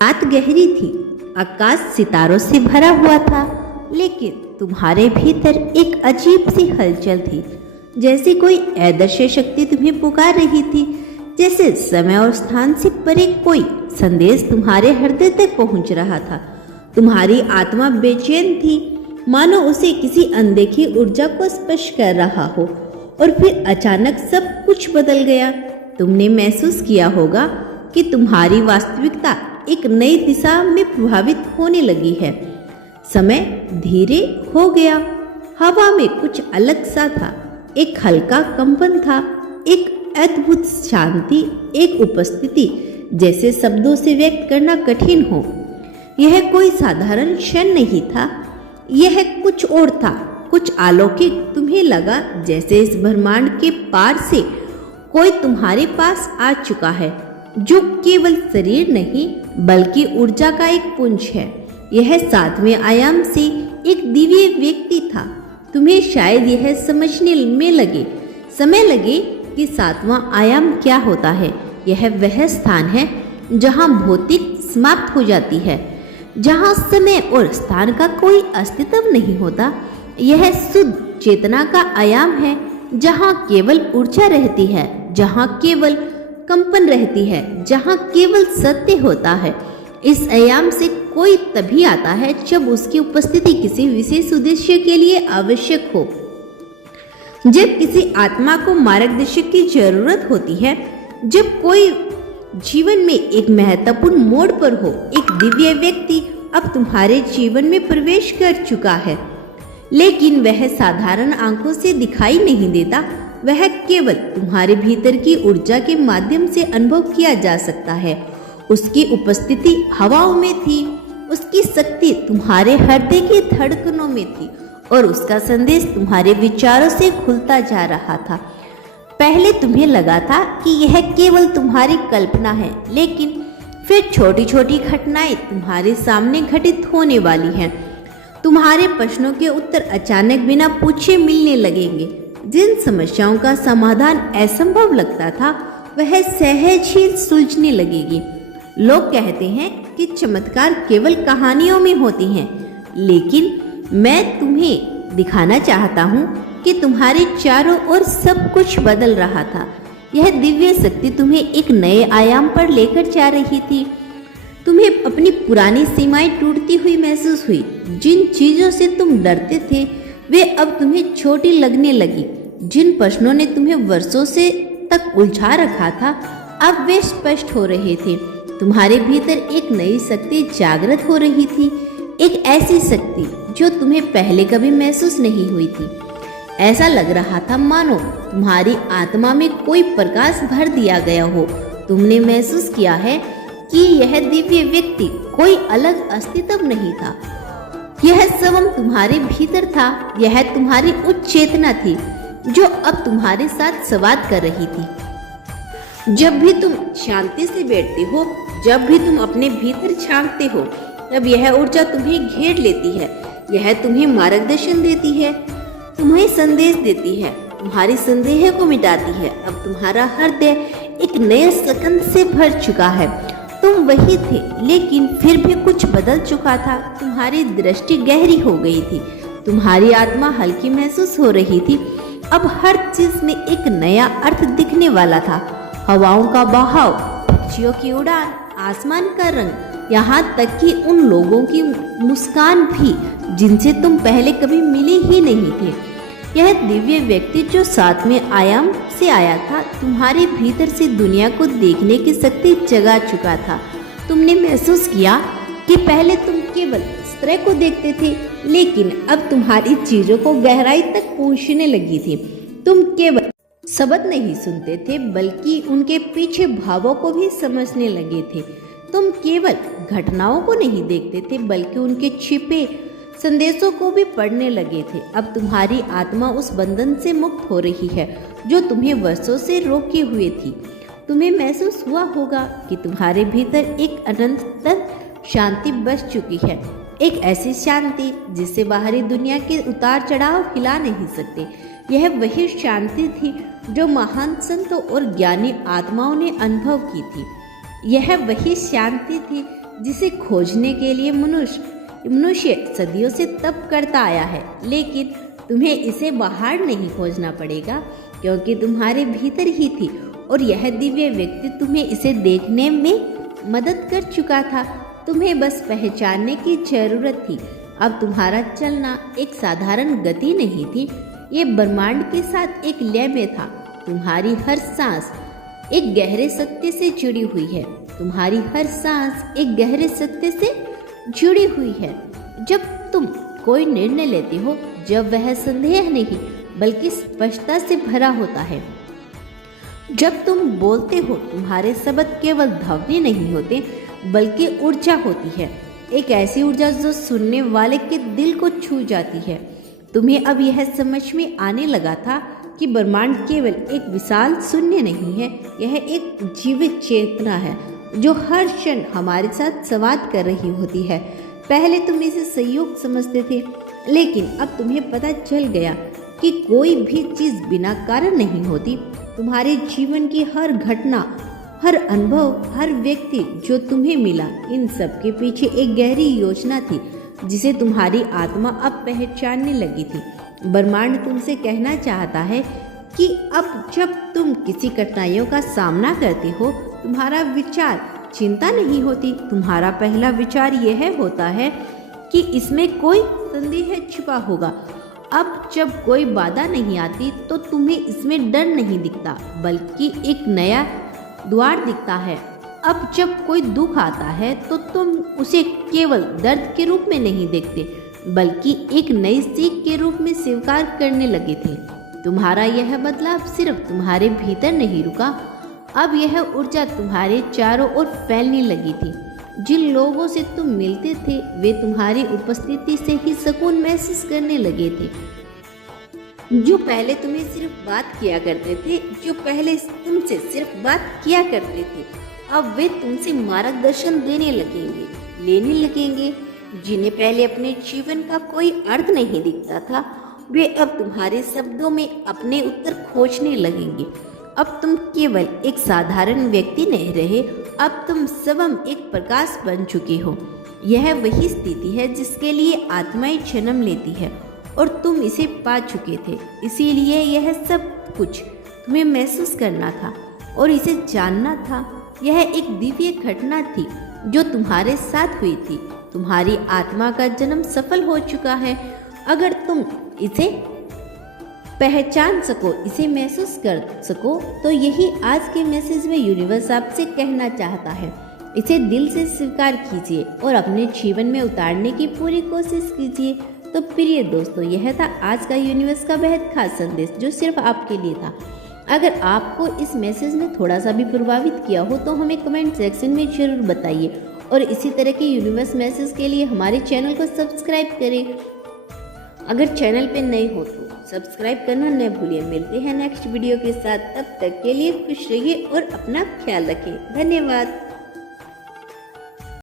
रात गहरी थी, आकाश सितारों से भरा हुआ था, लेकिन तुम्हारे भीतर एक अजीब सी हलचल थी, जैसे कोई अदृश्य शक्ति तुम्हें पुकार रही थी। जैसे समय और स्थान से परे कोई संदेश तुम्हारे हृदय तक पहुंच रहा था। तुम्हारी आत्मा बेचैन थी, मानो उसे किसी अनदेखी ऊर्जा को स्पर्श कर रहा हो। और फिर अचानक सब कुछ बदल गया। तुमने महसूस किया होगा कि तुम्हारी वास्तविकता एक नई दिशा में प्रभावित होने लगी है। समय धीरे हो गया, हवा में कुछ अलग सा था, एक हल्का कंपन था, एक अद्भुत शांति, एक उपस्थिति जैसे शब्दों से व्यक्त करना कठिन हो। यह कोई साधारण क्षण नहीं था, यह कुछ और था, कुछ अलौकिक। तुम्हें लगा जैसे इस ब्रह्मांड के पार से कोई तुम्हारे पास आ चुका है, जो केवल शरीर नहीं बल्कि ऊर्जा का एक पुंज है। यह 7वें आयाम से एक दिव्य व्यक्ति था। तुम्हें शायद यह समझने में समय लगे कि 7वां आयाम क्या होता है। यह वह स्थान है जहां भौतिक समाप्त हो जाती है, जहां समय और स्थान का कोई अस्तित्व नहीं होता। यह शुद्ध चेतना का आयाम है, जहां केवल ऊर्जा रहती है, जहां केवल कंपन रहती है, जहां केवल सत्य होता है। इस आयाम से कोई तभी आता है जब उसकी उपस्थिति किसी विशेष उद्देश्य के लिए आवश्यक हो, जब किसी आत्मा को मार्गदर्शक की जरूरत होती है, जब कोई जीवन में एक महत्वपूर्ण मोड़ पर हो। एक दिव्य व्यक्ति अब तुम्हारे जीवन में प्रवेश कर चुका है, लेकिन वह साधारण आंखों से दिखाई नहीं देता। वह केवल तुम्हारे भीतर की ऊर्जा के माध्यम से अनुभव किया जा सकता है। उसकी उपस्थिति हवाओं में थी, उसकी शक्ति तुम्हारे हृदय की धड़कनों में थी, और उसका संदेश तुम्हारे विचारों से खुलता जा रहा था। पहले तुम्हें लगा था कि यह केवल तुम्हारी कल्पना है, लेकिन फिर छोटी छोटी घटनाएं तुम्हारे सामने घटित होने वाली हैं। तुम्हारे प्रश्नों के उत्तर अचानक बिना पूछे मिलने लगेंगे। जिन समस्याओं का समाधान असंभव लगता था, वह सहज ही सुलझने लगेगी। लोग कहते हैं कि चमत्कार केवल कहानियों में होती हैं, लेकिन मैं तुम्हें दिखाना चाहता हूँ कि तुम्हारे चारों ओर सब कुछ बदल रहा था। यह दिव्य शक्ति तुम्हें एक नए आयाम पर लेकर जा रही थी। तुम्हें अपनी पुरानी सीमाएं टूटती हुई महसूस हुई। जिन चीजों से तुम डरते थे, वे अब तुम्हें छोटी लगने लगी। जिन प्रश्नों ने तुम्हें वर्षों से तक उलझा रखा था, अब वे स्पष्ट हो रहे थे। तुम्हारे भीतर एक नई शक्ति जागृत हो रही थी, एक ऐसी शक्ति जो तुम्हें पहले कभी महसूस नहीं हुई थी। ऐसा लग रहा था मानो तुम्हारी आत्मा में कोई प्रकाश भर दिया गया हो। तुमने महसूस किया है कि यह दिव्य व्यक्ति कोई अलग अस्तित्व नहीं था, यह स्वयं तुम्हारे भीतर था। यह तुम्हारी उच्च चेतना थी, जो अब तुम्हारे साथ संवाद कर रही थी। जब भी तुम शांति से बैठते हो, जब भी तुम अपने भीतर झांकते हो, तब यह ऊर्जा तुम्हें घेर लेती है। यह तुम्हें मार्गदर्शन देती है, तुम्हें संदेश देती है, तुम्हारी संदेह को मिटाती है। अब तुम्हारा हृदय एक नए सुगंध से भर चुका है। तुम वही थे, लेकिन फिर भी कुछ बदल चुका था। तुम्हारी दृष्टि गहरी हो गई थी, तुम्हारी आत्मा हल्की महसूस हो रही थी। अब हर चीज में एक नया अर्थ दिखने वाला था। हवाओं का बहाव, पक्षियों की उड़ान, आसमान का रंग, यहाँ तक कि उन लोगों की मुस्कान भी जिनसे तुम पहले कभी मिले ही नहीं थे। यह दिव्य व्यक्ति जो 7वें आयाम से आया था, तुम्हारे भीतर से दुनिया को देखने की शक्ति जगा चुका था। तुमने महसूस किया कि पहले तुम केवल सतह को देखते थे, लेकिन अब तुम्हारी चीजों को गहराई तक पहुंचने लगी थी। तुम केवल शब्द नहीं सुनते थे, बल्कि उनके पीछे भावों को भी समझने लगे थे। तुम केवल घटनाओं को नहीं देखते थे, बल्कि उनके छिपे संदेशों को भी पढ़ने लगे थे। अब तुम्हारी आत्मा उस बंधन से मुक्त हो रही है जो तुम्हें वर्षों से रोके हुए थी। तुम्हें महसूस हुआ होगा कि तुम्हारे भीतर एक अनंत शांति बस चुकी है, एक ऐसी शांति जिसे बाहरी दुनिया के उतार चढ़ाव हिला नहीं सकते। यह वही शांति थी जो महान संतों और ज्ञानी आत्माओं ने अनुभव की थी। यह वही शांति थी जिसे खोजने के लिए मनुष्य सदियों से तप करता आया है, लेकिन तुम्हें इसे बाहर नहीं खोजना पड़ेगा क्योंकि तुम्हारे भीतर ही थी और यह दिव्य व्यक्ति तुम्हें इसे देखने में मदद कर चुका था। तुम्हें बस पहचानने की जरूरत थी। अब तुम्हारा चलना एक साधारण गति नहीं थी, ये ब्रह्मांड के साथ एक लय में था। तुम्हारी हर सांस एक गहरे सत्य से जुड़ी हुई है। तुम्हारी हर सांस एक गहरे सत्य से जुड़ी हुई है। जब तुम कोई निर्णय लेते हो, जब वह संदेह नहीं बल्कि स्पष्टता से भरा होता है, जब तुम बोलते हो, तुम्हारे शब्द केवल ध्वनि नहीं होते बल्कि ऊर्जा होती है, एक ऐसी ऊर्जा जो सुनने वाले के दिल को छू जाती है। तुम्हें अब यह समझ में आने लगा था कि ब्रह्मांड केवल एक विशाल शून्य नहीं है, यह एक जीवित चेतना है जो हर क्षण हमारे साथ संवाद कर रही होती है। पहले तुम इसे संयोग समझते थे, लेकिन अब तुम्हें पता चल गया कि कोई भी चीज़ बिना कारण नहीं होती। तुम्हारे जीवन की हर घटना, हर अनुभव, हर व्यक्ति जो तुम्हें मिला, इन सब के पीछे एक गहरी योजना थी जिसे तुम्हारी आत्मा अब पहचानने लगी थी। ब्रह्मांड तुमसे कहना चाहता है कि अब जब तुम किसी कठिनाइयों का सामना करते हो, तुम्हारा विचार चिंता नहीं होती। तुम्हारा पहला विचार यह होता है कि इसमें कोई संदेह छिपा होगा। अब जब कोई बाधा नहीं आती तो तुम्हें इसमें डर नहीं दिखता बल्कि एक नया द्वार दिखता है। अब जब कोई दुख आता है तो तुम उसे केवल दर्द के रूप में नहीं देखते बल्कि एक नई सीख के रूप में स्वीकार करने लगे थे। तुम्हारा यह बदलाव सिर्फ तुम्हारे भीतर नहीं रुका, अब यह ऊर्जा तुम्हारे चारों ओर फैलने लगी थी। जिन लोगों से तुम मिलते थे वे तुम्हारी उपस्थिति से ही सुकून महसूस करने लगे थे। जो पहले तुम्हें सिर्फ बात किया करते थे, जो पहले तुमसे सिर्फ बात किया करते थे, अब वे तुमसे मार्गदर्शन लेने लगेंगे। जिन्हें पहले अपने जीवन का कोई अर्थ नहीं दिखता था, वे अब तुम्हारे शब्दों में अपने उत्तर खोजने लगेंगे। अब तुम केवल एक साधारण व्यक्ति नहीं रहे, अब तुम स्वयं एक प्रकाश बन चुके हो। यह वही स्थिति है जिसके लिए आत्माएं जन्म लेती है और तुम इसे पा चुके थे। इसीलिए यह सब कुछ तुम्हें महसूस करना था और इसे जानना था। यह एक दिव्य घटना थी जो तुम्हारे साथ हुई थी। तुम्हारी आत्मा का जन्म सफल हो चुका है। अगर तुम इसे पहचान सको, इसे महसूस कर सको, तो यही आज के मैसेज में यूनिवर्स आपसे कहना चाहता है। इसे दिल से स्वीकार कीजिए और अपने जीवन में उतारने की पूरी कोशिश कीजिए। तो प्रिय दोस्तों, यह था आज का यूनिवर्स का बेहद खास संदेश जो सिर्फ आपके लिए था। अगर आपको इस मैसेज ने थोड़ा सा भी प्रभावित किया हो तो हमें कमेंट सेक्शन में जरूर बताइए और इसी तरह के यूनिवर्स मैसेज के लिए हमारे चैनल को सब्सक्राइब करें। अगर चैनल पे नए हो तो सब्सक्राइब करना न भूलिए। मिलते हैं नेक्स्ट वीडियो के साथ, तब तक के लिए खुश रहिए और अपना ख्याल रखें। धन्यवाद।